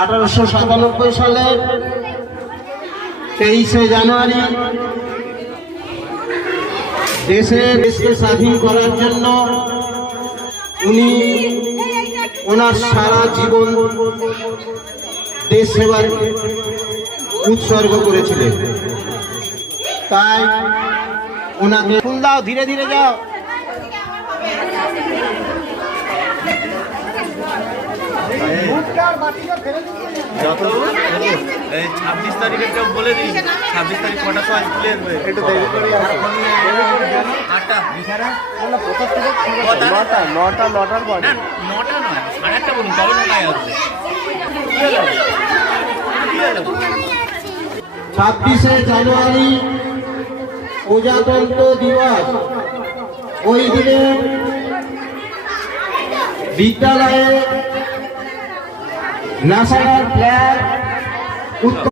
1897 সালে 23শে জানুয়ারি দেশকে স্বাধীন করার জন্য উনি ওনার সারা জীবন দেশ সেবার উৎসর্গ করেছিলেন। তাই ওনাকে ফুল দাও, ধীরে ধীরে যাও। যত 26 তারিখে কেউ বলে দিই, 26 তারিখ কটা সময় স্কুলে একটু দেরি করে নটার পর, নটা নয় 8:30 বলুন, তবে 9টায় আসবে। 26শে জানুয়ারি প্রজাতন্ত্র দিবস। ওই দিনে বিদ্যালয়ে ন্যাশনাল ফ্ল্যাগ